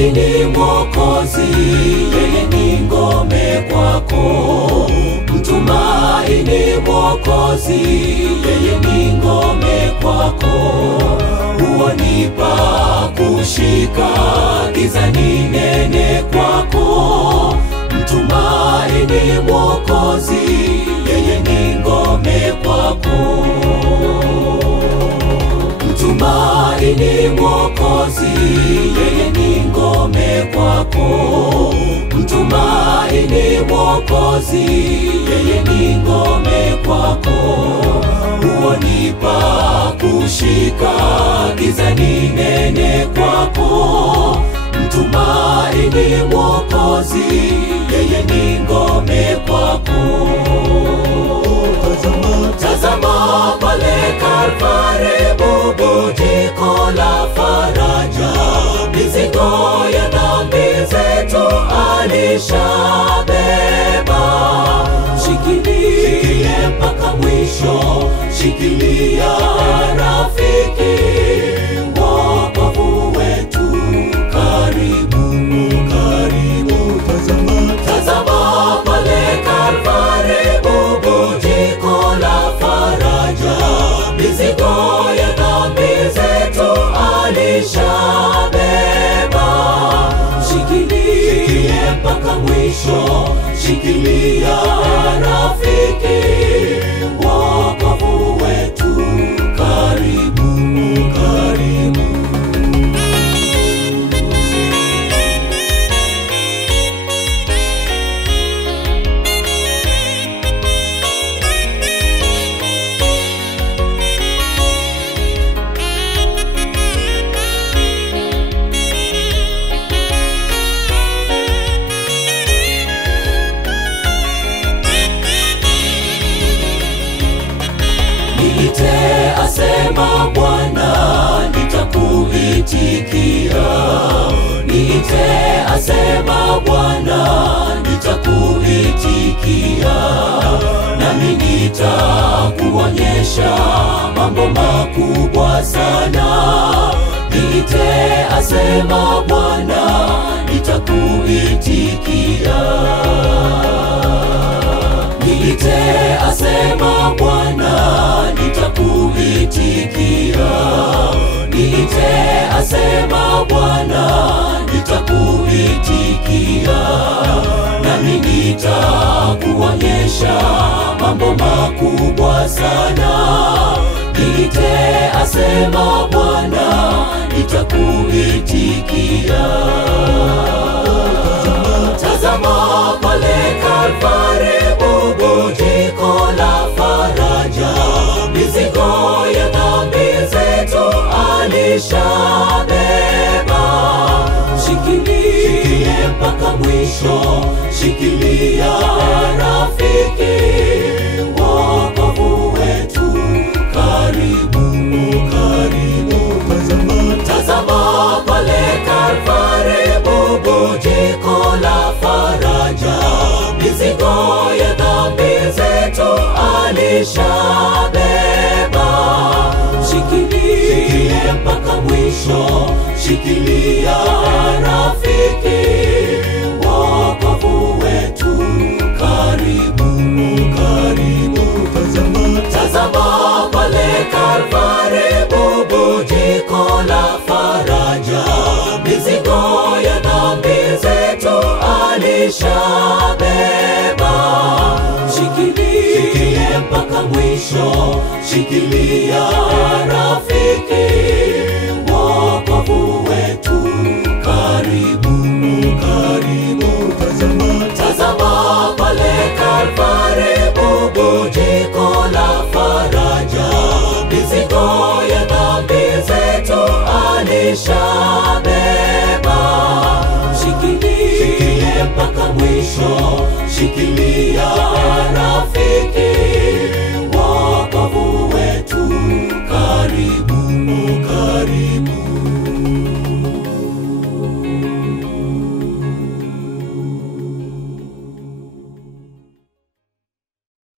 Mtumaini Mwokozi, yeye ni ngome kwako. Mtumaini Mwokozi, yeye ni ngome kwako. Huonipa kushika, giza ni nene kwako. Mtumaini Mwokozi, yeye ni ngome kwako. Mtumaini Mwokozi, yeye ni ngome kwako. Mtumaini Mwokozi, yeye ni ngome kwako. Huonipa kushika, giza ni nene kwako. Mtumaini Mwokozi, yeye ni ngome kwako. Tazama pale Kalvari, bubujiko la faraja. Mizigo ya dhambi zetu alishabeba. Shikilie mpaka mwisho, shikilia rafiki, wokovu wetu karibu, karibu. Tazama pale Kalvari, bubujiko la faraja. Mizigo ya dhambi zetu alishabeba. Shikilie mpaka mwisho, shikilia rafiki, wokovu wetu karibu, karibu. Niite, asema Bwana, nitakuitikia. Niite, asema Bwana, nitakuitikia. Nami nitakuonyesha mambo makubwa sana. Niite, asema Bwana, nitakuitikia. Niite, asema Bwana, nitakuitikia. Niite, asema Bwana, nitakuitikia. Nami nitakuonyesha mambo makubwa sana. Niite, asema Bwana, nitakuitikia. Tazama pale Kalvari, bubujiko la faraja. Mizigo ya dhambi zetu alishabeba. Shikilie mpaka mwisho, shikilia rafiki, wokovu wetu karibu, karibu. Tazama pale Kalvari, bubujiko la faraja. Mizigo ya dhambi zetu alishabeba. Shikilie mpaka mwisho, shikilia rafiki, wokovu wetu karibu, karibu. Tazama pale Kalvari, bubujiko la faraja. Mizigo ya dhambi zetu alishabeba. Shikilie mpaka mwisho, shikilia rafiki, wokovu wetu karibu, karibu. Tazama pale Kalvari, bubujiko la faraja. Mizigo ya dhambi zetu alishabeba. Shikilie mpaka mwisho, shikilia